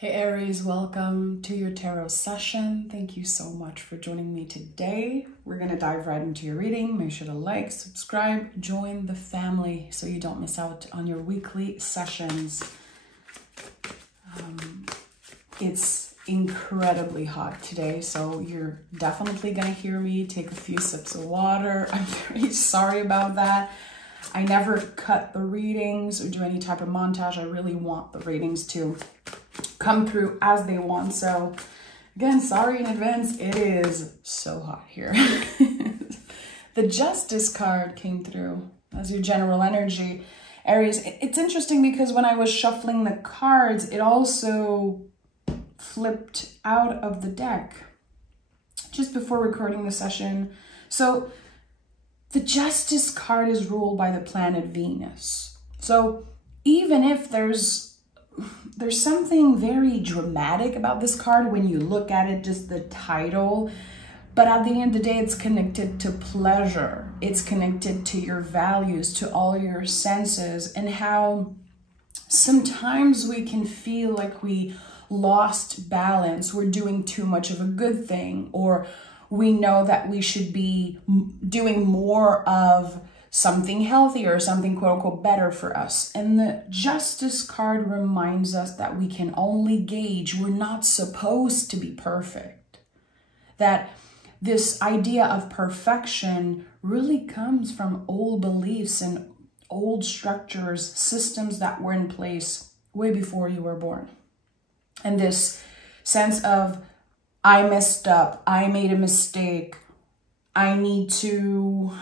Hey Aries, welcome to your tarot session. Thank you so much for joining me today. We're going to dive right into your reading. Make sure to like, subscribe, join the family so you don't miss out on your weekly sessions. It's incredibly hot today, so you're definitely going to hear me take a few sips of water. I'm very sorry about that. I never cut the readings or do any type of montage. I really want the readings to come through as they want. So again, sorry in advance. It is so hot here. The Justice card came through as your general energy. Aries, it's interesting because when I was shuffling the cards, it also flipped out of the deck just before recording the session. So the Justice card is ruled by the planet Venus. So even if there's something very dramatic about this card when you look at it, just the title, but at the end of the day, it's connected to pleasure. It's connected to your values, to all your senses, and how sometimes we can feel like we lost balance. We're doing too much of a good thing, or we know that we should be doing more of something healthier or something quote unquote better for us. And the Justice card reminds us that we can only gauge. We're not supposed to be perfect. That this idea of perfection really comes from old beliefs and old structures, systems that were in place way before you were born. And this sense of, I messed up, I made a mistake, I need to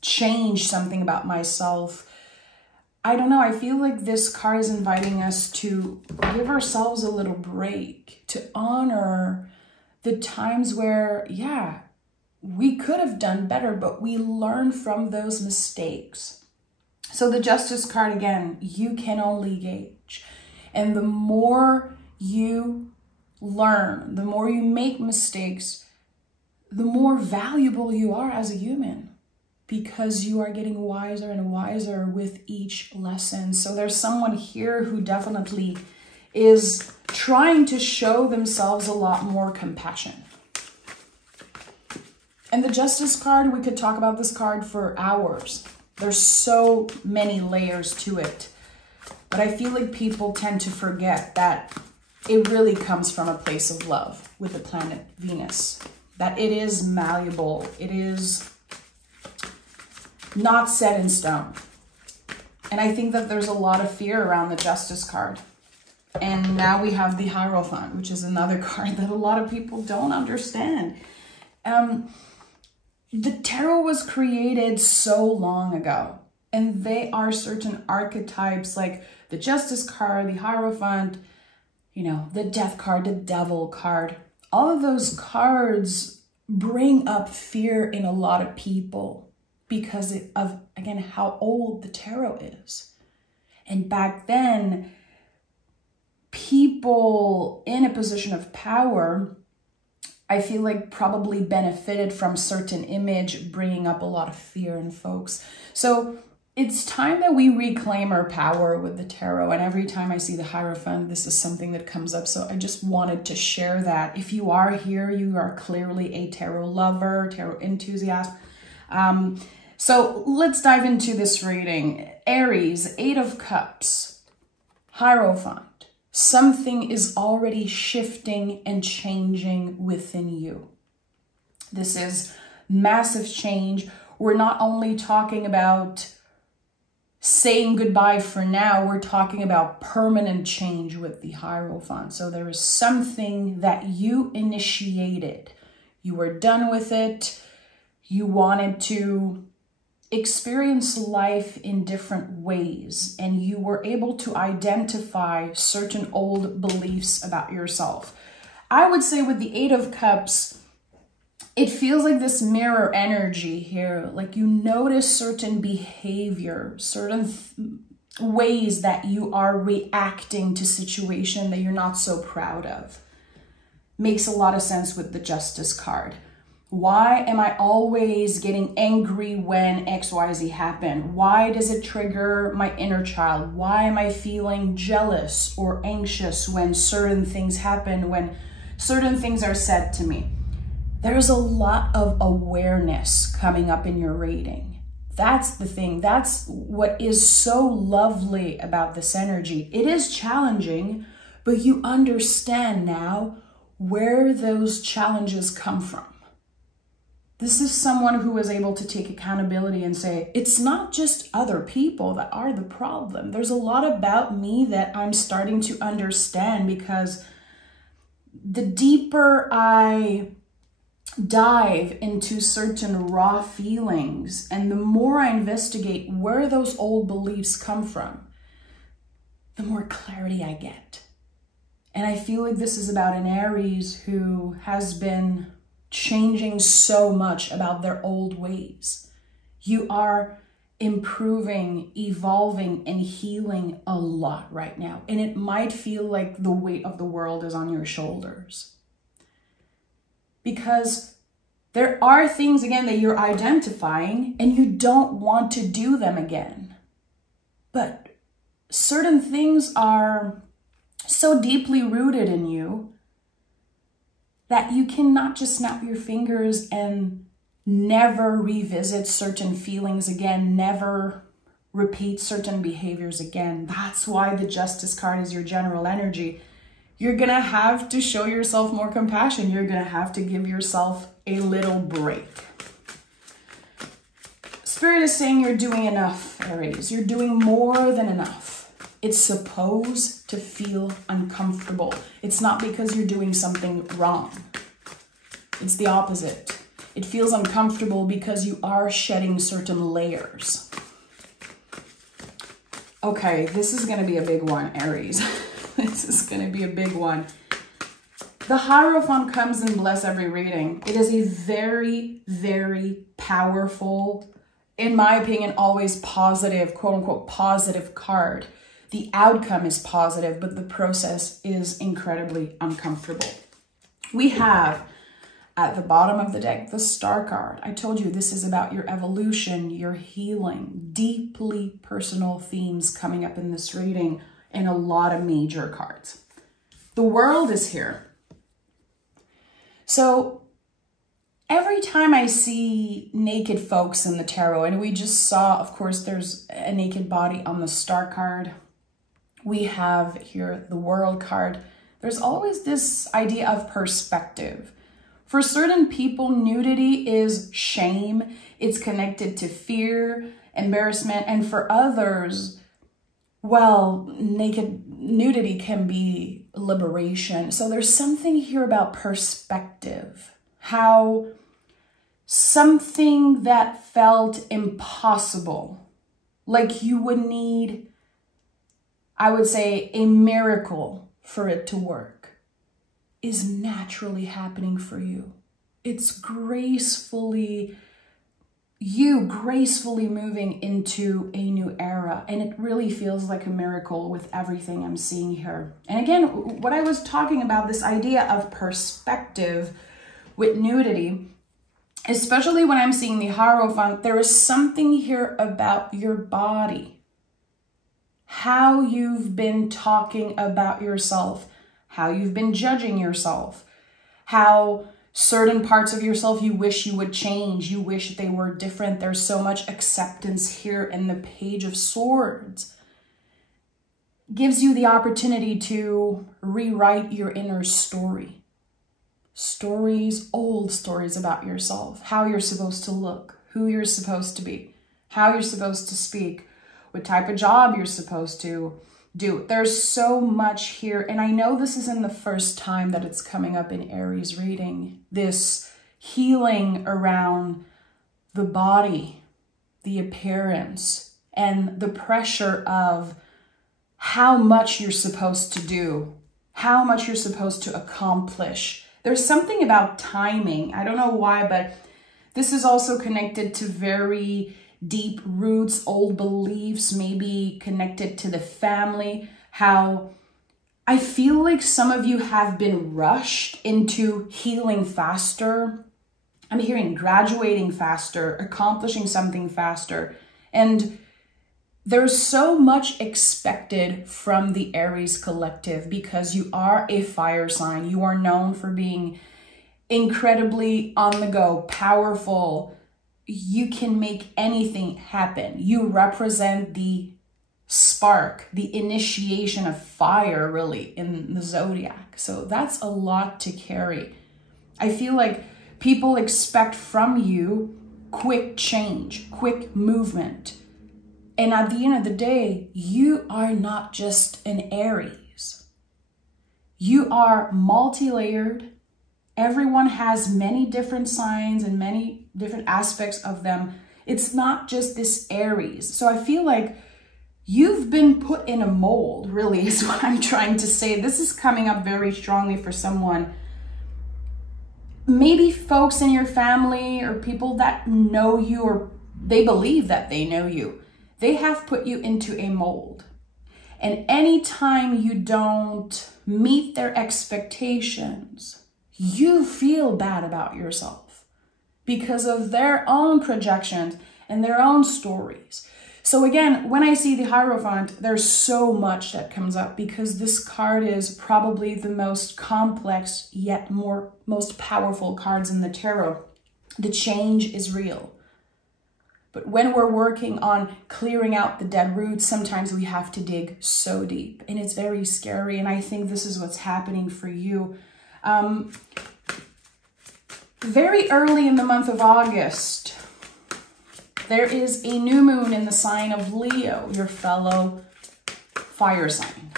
change something about myself. I don't know. I feel like this card is inviting us to give ourselves a little break, to honor the times where, yeah, we could have done better, but we learn from those mistakes. So the Justice card, again, you can only gauge. And the more you learn, the more you make mistakes, the more valuable you are as a human, because you are getting wiser and wiser with each lesson. So there's someone here who definitely is trying to show themselves a lot more compassion. And the Justice card, we could talk about this card for hours. There's so many layers to it. But I feel like people tend to forget that it really comes from a place of love with the planet Venus. That it is malleable. It is not set in stone. And I think that there's a lot of fear around the Justice card. And now we have the Hierophant, which is another card that a lot of people don't understand. The tarot was created so long ago, and they are certain archetypes like the Justice card, the Hierophant, you know, the Death card, the Devil card. All of those cards bring up fear in a lot of people because of, again, how old the tarot is. And back then, people in a position of power, I feel like probably benefited from certain image bringing up a lot of fear in folks. So it's time that we reclaim our power with the tarot. And every time I see the Hierophant, this is something that comes up. So I just wanted to share that. If you are here, you are clearly a tarot lover, tarot enthusiast. So let's dive into this reading. Aries, 8 of Cups, Hierophant. Something is already shifting and changing within you. This is massive change. We're not only talking about saying goodbye for now, we're talking about permanent change with the Hierophant. So there is something that you initiated. You were done with it. You wanted to experience life in different ways, and you were able to identify certain old beliefs about yourself. I would say with the 8 of Cups, it feels like this mirror energy here. Like you notice certain behavior, certain ways that you are reacting to situation that you're not so proud of. Makes a lot of sense with the Justice card. Why am I always getting angry when XYZ happen? Why does it trigger my inner child? Why am I feeling jealous or anxious when certain things happen, when certain things are said to me? There's a lot of awareness coming up in your reading. That's the thing. That's what is so lovely about this energy. It is challenging, but you understand now where those challenges come from. This is someone who is able to take accountability and say, it's not just other people that are the problem. There's a lot about me that I'm starting to understand, because the deeper I dive into certain raw feelings and the more I investigate where those old beliefs come from, the more clarity I get. And I feel like this is about an Aries who has been changing so much about their old ways. You are improving, evolving, and healing a lot right now. And it might feel like the weight of the world is on your shoulders. Because there are things, again, that you're identifying and you don't want to do them again. But certain things are so deeply rooted in you that you cannot just snap your fingers and never revisit certain feelings again, never repeat certain behaviors again. That's why the Justice card is your general energy. You're gonna have to show yourself more compassion. You're gonna have to give yourself a little break. Spirit is saying you're doing enough, Aries. You're doing more than enough. It's supposed to feel uncomfortable. It's not because you're doing something wrong. It's the opposite. It feels uncomfortable because you are shedding certain layers. Okay, this is going to be a big one, Aries. This is going to be a big one. The Hierophant comes and bless every reading. It is a very, very powerful, in my opinion, always positive, quote unquote, positive card. The outcome is positive, but the process is incredibly uncomfortable. We have at the bottom of the deck, the Star card. I told you this is about your evolution, your healing, deeply personal themes coming up in this reading, and a lot of major cards. The World is here. So every time I see naked folks in the tarot, and we just saw, of course, there's a naked body on the Star card. We have here the World card. There's always this idea of perspective. For certain people, nudity is shame. It's connected to fear, embarrassment. And for others, well, nudity can be liberation. So there's something here about perspective. How something that felt impossible, like you would need, I would say, a miracle for it to work, is naturally happening for you. It's gracefully, you gracefully moving into a new era. And it really feels like a miracle with everything I'm seeing here. And again, what I was talking about, this idea of perspective with nudity, especially when I'm seeing the Hierophant, there is something here about your body. How you've been talking about yourself, how you've been judging yourself, how certain parts of yourself you wish you would change, you wish they were different. There's so much acceptance here in the Page of Swords. Gives you the opportunity to rewrite your inner story. Stories, old stories about yourself, how you're supposed to look, who you're supposed to be, how you're supposed to speak, what type of job you're supposed to do. There's so much here. And I know this isn't the first time that it's coming up in Aries reading. This healing around the body, the appearance, and the pressure of how much you're supposed to do, how much you're supposed to accomplish. There's something about timing. I don't know why, but this is also connected to very deep roots, old beliefs, maybe connected to the family. How I feel like some of you have been rushed into healing faster I'm hearing graduating faster, accomplishing something faster. And there's so much expected from the Aries collective because you are a fire sign. You are known for being incredibly on the go, powerful. You can make anything happen. You represent the spark, the initiation of fire, really, in the zodiac. So that's a lot to carry. I feel like people expect from you quick change, quick movement. And at the end of the day, you are not just an Aries. You are multi-layered. Everyone has many different signs and many different aspects of them. It's not just this Aries. So I feel like you've been put in a mold, really, is what I'm trying to say. This is coming up very strongly for someone. Maybe folks in your family or people that know you or they believe that they know you. They have put you into a mold. And anytime you don't meet their expectations, you feel bad about yourself because of their own projections and their own stories. So again, when I see the Hierophant, there's so much that comes up because this card is probably the most complex yet most powerful cards in the tarot. The change is real. But when we're working on clearing out the dead roots, sometimes we have to dig so deep and it's very scary. And I think this is what's happening for you. Very early in the month of August, there is a new moon in the sign of Leo, your fellow fire sign.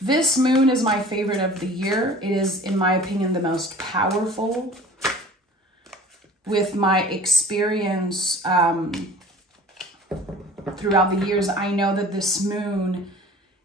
This moon is my favorite of the year. It is, in my opinion, the most powerful. With my experience throughout the years, I know that this moon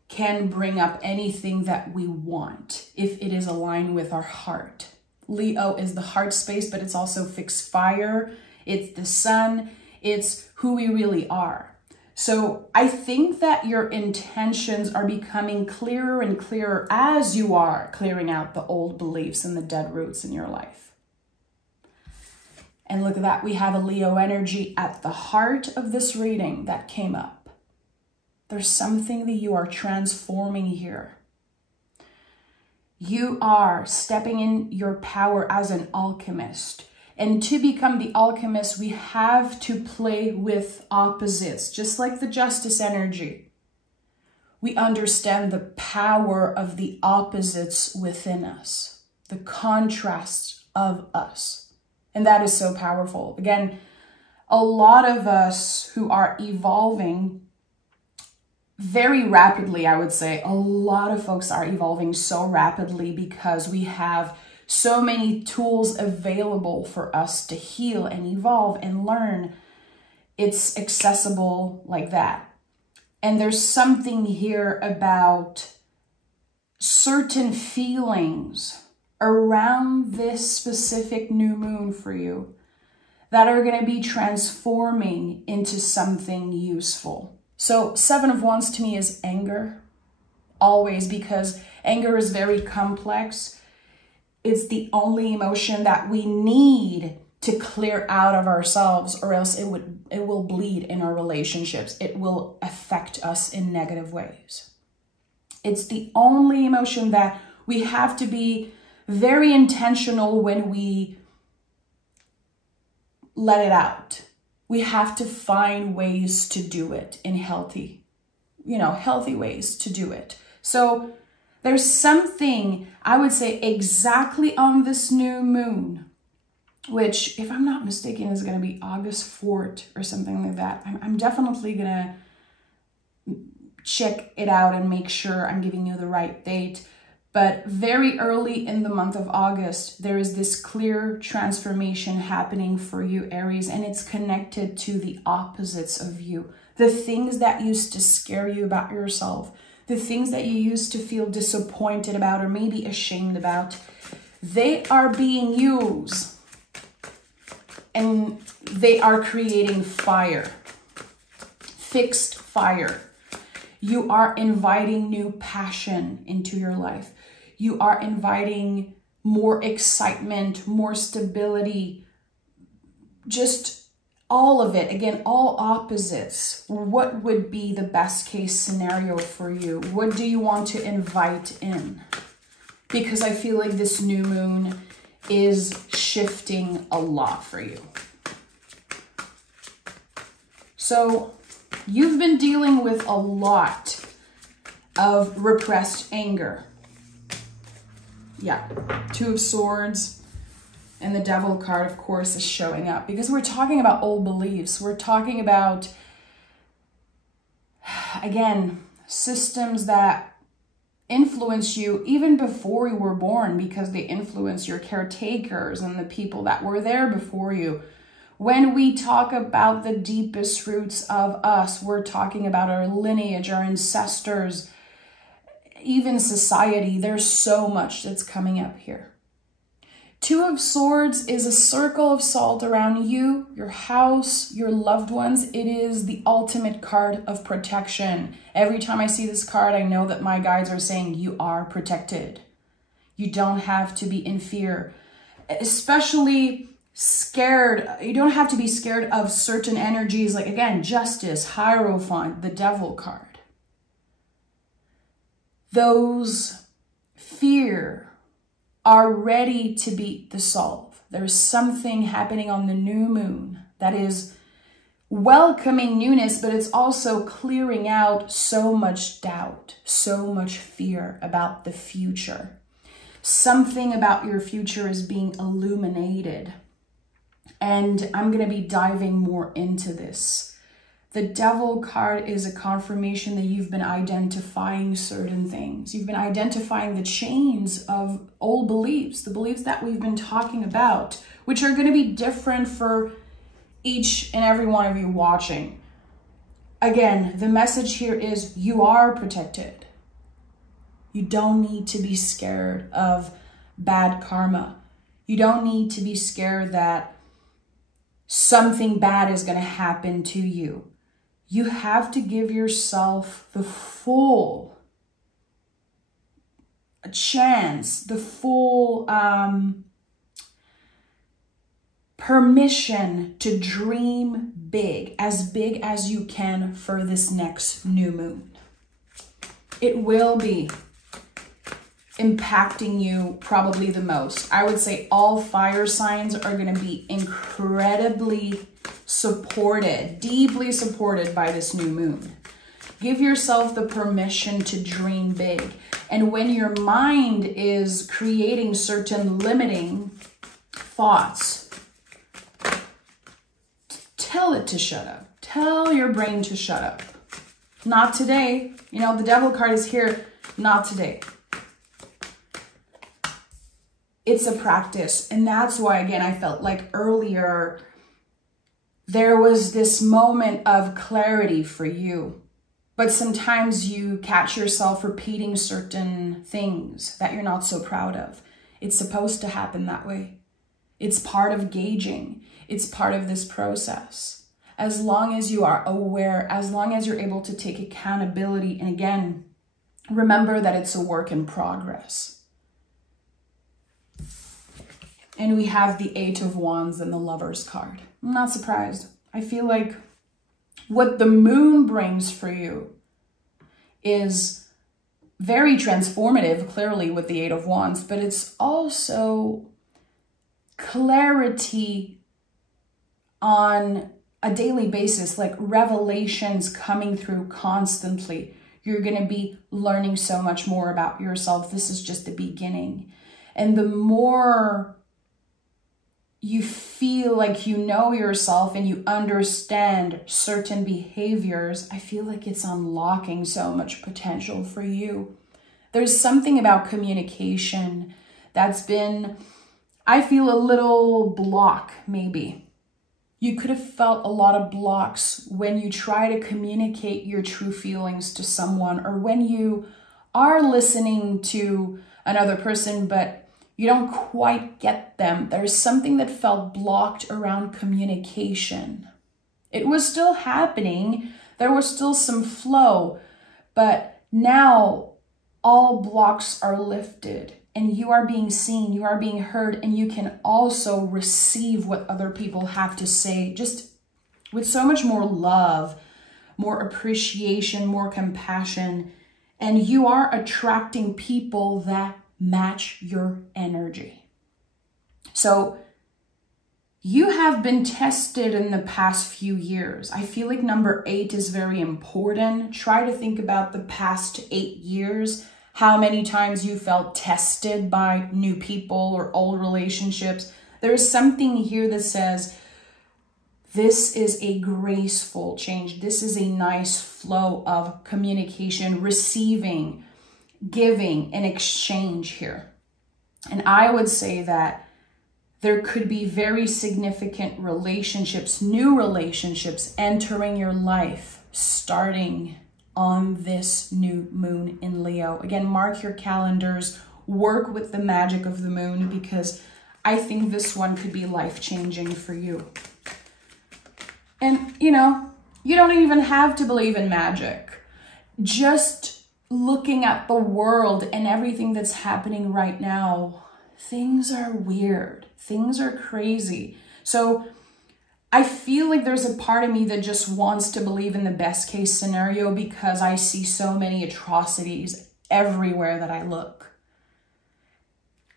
can bring up anything that we want if it is aligned with our heart. Leo is the heart space, but it's also fixed fire. It's the sun. It's who we really are. So I think that your intentions are becoming clearer and clearer as you are clearing out the old beliefs and the dead roots in your life. And look at that. We have a Leo energy at the heart of this reading that came up. There's something that you are transforming here. You are stepping in your power as an alchemist. And to become the alchemist, we have to play with opposites, just like the justice energy. We understand the power of the opposites within us, the contrasts of us. And that is so powerful. Again, a lot of us who are evolving very rapidly, I would say, a lot of folks are evolving so rapidly because we have so many tools available for us to heal and evolve and learn. It's accessible like that. And there's something here about certain feelings around this specific new moon for you that are going to be transforming into something useful. So 7 of Wands to me is anger, always, because anger is very complex. It's the only emotion that we need to clear out of ourselves, or else it will bleed in our relationships. It will affect us in negative ways. It's the only emotion that we have to be very intentional when we let it out. We have to find ways to do it in healthy ways to do it. So there's something, I would say, exactly on this new moon, which, if I'm not mistaken, is going to be August 4th or something like that. I'm definitely going to check it out and make sure I'm giving you the right date. But very early in the month of August, there is this clear transformation happening for you, Aries, and it's connected to the opposites of you. The things that used to scare you about yourself, the things that you used to feel disappointed about or maybe ashamed about, they are being used and they are creating fire, fixed fire. You are inviting new passion into your life. You are inviting more excitement, more stability, just all of it. Again, all opposites. What would be the best case scenario for you? What do you want to invite in? Because I feel like this new moon is shifting a lot for you. So you've been dealing with a lot of repressed anger. Yeah, Two of Swords and the Devil card, of course, is showing up because we're talking about old beliefs. We're talking about, again, systems that influence you even before you were born because they influence your caretakers and the people that were there before you. When we talk about the deepest roots of us, we're talking about our lineage, our ancestors, even society. There's so much that's coming up here. Two of Swords is a circle of salt around you, your house, your loved ones. It is the ultimate card of protection. Every time I see this card, I know that my guides are saying you are protected. You don't have to be in fear, especially scared. You don't have to be scared of certain energies like, again, Justice, Hierophant, the Devil card. Those fear are ready to be dissolved. There's something happening on the new moon that is welcoming newness, but it's also clearing out so much doubt, so much fear about the future. Something about your future is being illuminated. And I'm going to be diving more into this. The Devil card is a confirmation that you've been identifying certain things. You've been identifying the chains of old beliefs, the beliefs that we've been talking about, which are going to be different for each and every one of you watching. Again, the message here is you are protected. You don't need to be scared of bad karma. You don't need to be scared that something bad is going to happen to you. You have to give yourself the full chance, the full permission to dream big as you can for this next new moon. It will be impacting you probably the most. I would say all fire signs are going to be incredibly supported, deeply supported by this new moon. Give yourself the permission to dream big. And when your mind is creating certain limiting thoughts, tell it to shut up. Tell your brain to shut up. Not today. You know, the Devil card is here. Not today. It's a practice. And that's why, again, I felt like earlier there was this moment of clarity for you. But sometimes you catch yourself repeating certain things that you're not so proud of. It's supposed to happen that way. It's part of gauging. It's part of this process. As long as you are aware, as long as you're able to take accountability, and again, remember that it's a work in progress. And we have the Eight of Wands and the Lovers card. I'm not surprised. I feel like what the moon brings for you is very transformative, clearly, with the Eight of Wands, but it's also clarity on a daily basis, like revelations coming through constantly. You're going to be learning so much more about yourself. This is just the beginning. And the more you feel like you know yourself and you understand certain behaviors, I feel like it's unlocking so much potential for you. There's something about communication that's been, I feel, a little block, maybe. You could have felt a lot of blocks when you try to communicate your true feelings to someone, or when you are listening to another person, but you don't quite get them. There's something that felt blocked around communication. It was still happening. There was still some flow, but now all blocks are lifted and you are being seen, you are being heard, and you can also receive what other people have to say just with so much more love, more appreciation, more compassion, and you are attracting people that match your energy. So you have been tested in the past few years. I feel like number 8 is very important. Try to think about the past 8 years, how many times you felt tested by new people or old relationships. There is something here that says, this is a graceful change. This is a nice flow of communication, receiving, giving, and exchange here. And I would say that there could be very significant relationships, new relationships entering your life, starting on this new moon in Leo. Again, mark your calendars, work with the magic of the moon, because I think this one could be life-changing for you. And, you know, you don't even have to believe in magic. Just looking at the world and everything that's happening right now, things are weird. Things are crazy. So I feel like there's a part of me that just wants to believe in the best case scenario because I see so many atrocities everywhere that I look.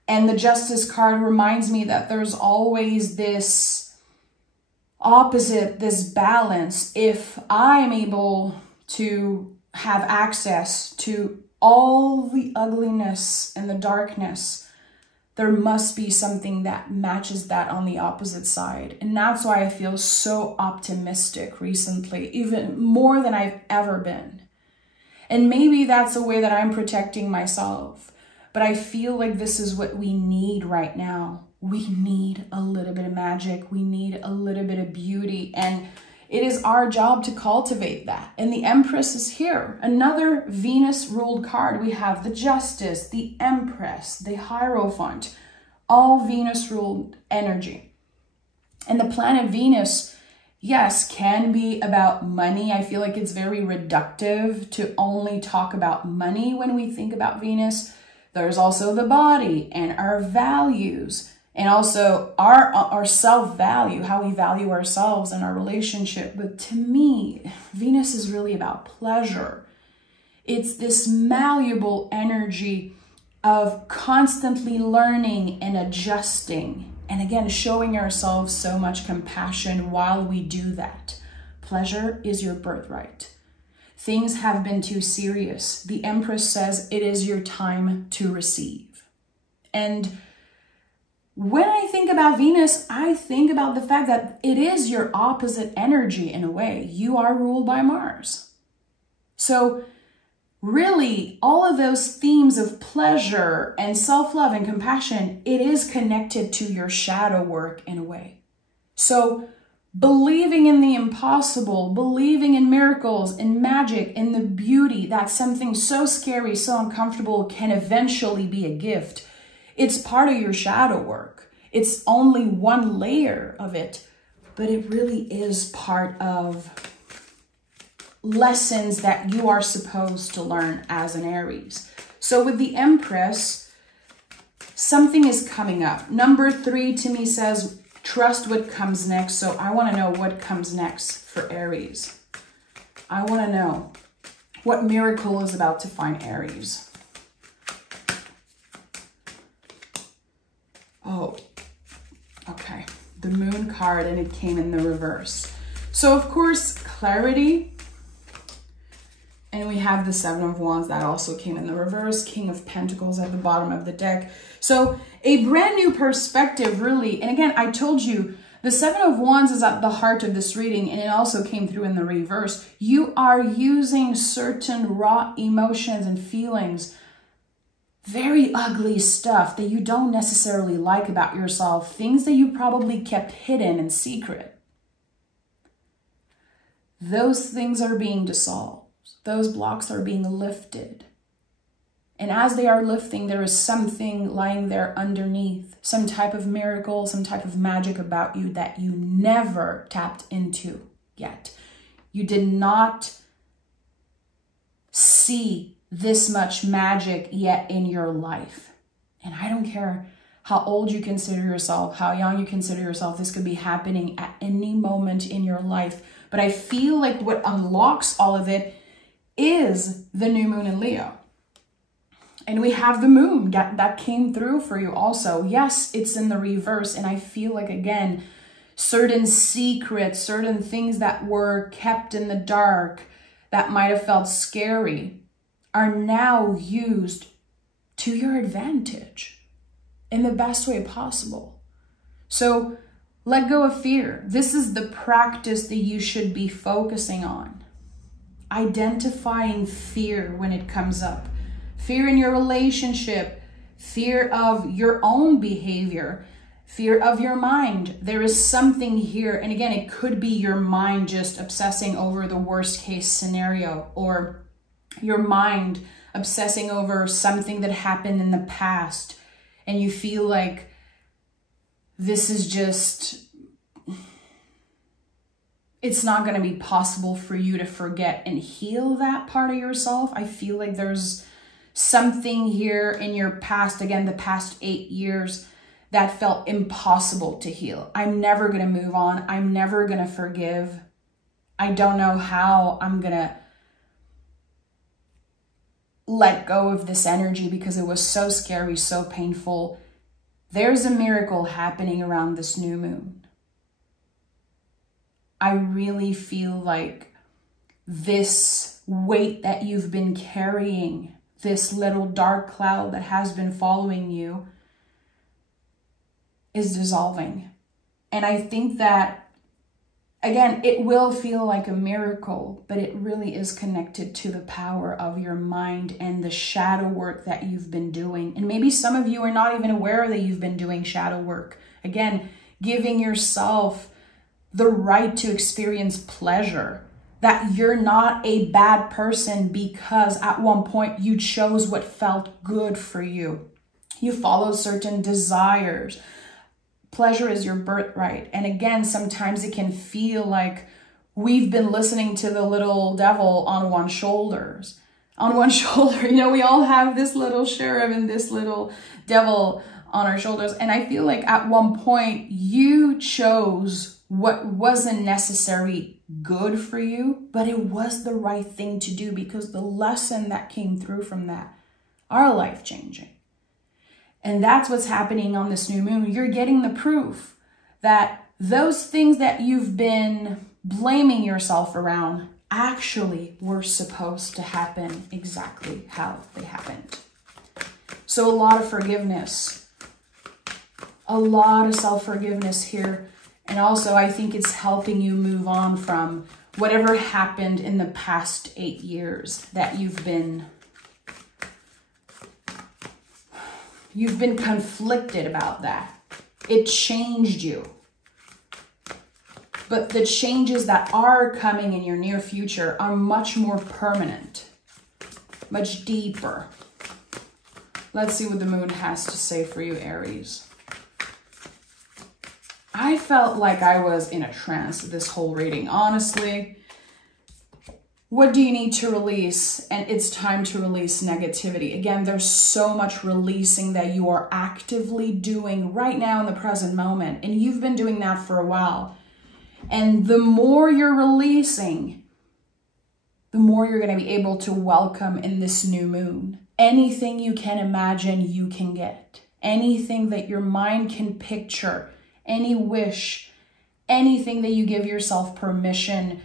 And the Justice card reminds me that there's always this opposite, this balance. If I'm able to have access to all the ugliness and the darkness, there must be something that matches that on the opposite side. And that's why I feel so optimistic recently, even more than I've ever been. And maybe that's a way that I'm protecting myself. But I feel like this is what we need right now. We need a little bit of magic. We need a little bit of beauty. And it is our job to cultivate that. And the Empress is here. Another Venus-ruled card. We have the Justice, the Empress, the Hierophant, all Venus-ruled energy. And the planet Venus, yes, can be about money. I feel like it's very reductive to only talk about money when we think about Venus. There's also the body and our values. And also our self-value, how we value ourselves and our relationship. But to me, Venus is really about pleasure. It's this malleable energy of constantly learning and adjusting. And again, showing ourselves so much compassion while we do that. Pleasure is your birthright. Things have been too serious. The Empress says it is your time to receive. And when I think about Venus, I think about the fact that it is your opposite energy in a way. You are ruled by Mars. So really, all of those themes of pleasure and self-love and compassion, it is connected to your shadow work in a way. So believing in the impossible, believing in miracles, in magic, in the beauty, that something so scary, so uncomfortable can eventually be a gift. It's part of your shadow work. It's only one layer of it, but it really is part of lessons that you are supposed to learn as an Aries. So with the Empress, something is coming up. Number 3 to me says, trust what comes next. So I want to know what comes next for Aries. I want to know what miracle is about to find Aries. Oh, okay. The Moon card, and it came in the reverse. So of course, clarity. And we have the 7 of Wands that also came in the reverse. King of Pentacles at the bottom of the deck. So a brand new perspective, really. And again, I told you, the 7 of Wands is at the heart of this reading, and it also came through in the reverse. You are using certain raw emotions and feelings, very ugly stuff that you don't necessarily like about yourself, things that you probably kept hidden in secret. Those things are being dissolved. Those blocks are being lifted. And as they are lifting, there is something lying there underneath, some type of miracle, some type of magic about you that you never tapped into yet. You did not see this much magic yet in your life. And I don't care how old you consider yourself, how young you consider yourself, this could be happening at any moment in your life. But I feel like what unlocks all of it is the new moon in Leo. And we have the moon that came through for you also. Yes, it's in the reverse. And I feel like, again, certain secrets, certain things that were kept in the dark that might have felt scary are now used to your advantage in the best way possible. So let go of fear. This is the practice that you should be focusing on. Identifying fear when it comes up. Fear in your relationship, fear of your own behavior, fear of your mind. There is something here. And again, it could be your mind just obsessing over the worst case scenario, or your mind obsessing over something that happened in the past. And you feel like this is just, it's not going to be possible for you to forget and heal that part of yourself. I feel like there's something here in your past, again, the past 8 years, that felt impossible to heal. I'm never going to move on. I'm never going to forgive. I don't know how I'm going to let go of this energy because it was so scary, so painful. There's a miracle happening around this new moon. I really feel like this weight that you've been carrying, this little dark cloud that has been following you, is dissolving. And I think that, again, it will feel like a miracle, but it really is connected to the power of your mind and the shadow work that you've been doing. And maybe some of you are not even aware that you've been doing shadow work. Again, giving yourself the right to experience pleasure, that you're not a bad person because at one point you chose what felt good for you. You followed certain desires. Pleasure is your birthright. And again, sometimes it can feel like we've been listening to the little devil on one shoulder. You know, we all have this little cherub and this little devil on our shoulders. And I feel like at one point you chose what wasn't necessarily good for you, but it was the right thing to do because the lesson that came through from that are life-changing. And that's what's happening on this new moon. You're getting the proof that those things that you've been blaming yourself around actually were supposed to happen exactly how they happened. So a lot of forgiveness, a lot of self-forgiveness here. And also, I think it's helping you move on from whatever happened in the past 8 years that you've been conflicted about that. It changed you. But the changes that are coming in your near future are much more permanent, much deeper. Let's see what the moon has to say for you, Aries. I felt like I was in a trance this whole reading, honestly. What do you need to release? And it's time to release negativity. Again, there's so much releasing that you are actively doing right now in the present moment. And you've been doing that for a while. And the more you're releasing, the more you're going to be able to welcome in this new moon. Anything you can imagine, you can get. Anything that your mind can picture, any wish, anything that you give yourself permission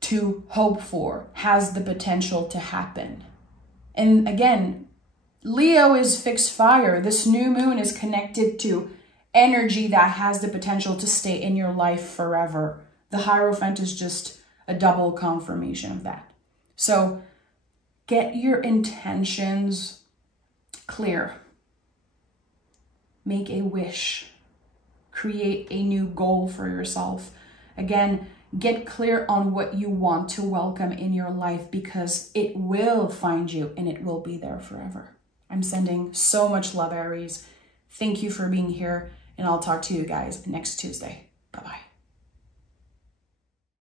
to hope for has the potential to happen. And again, Leo is fixed fire. This new moon is connected to energy that has the potential to stay in your life forever. The Hierophant is just a double confirmation of that. So get your intentions clear. Make a wish. Create a new goal for yourself. Again, get clear on what you want to welcome in your life because it will find you and it will be there forever. I'm sending so much love, Aries. Thank you for being here, and I'll talk to you guys next Tuesday. Bye-bye.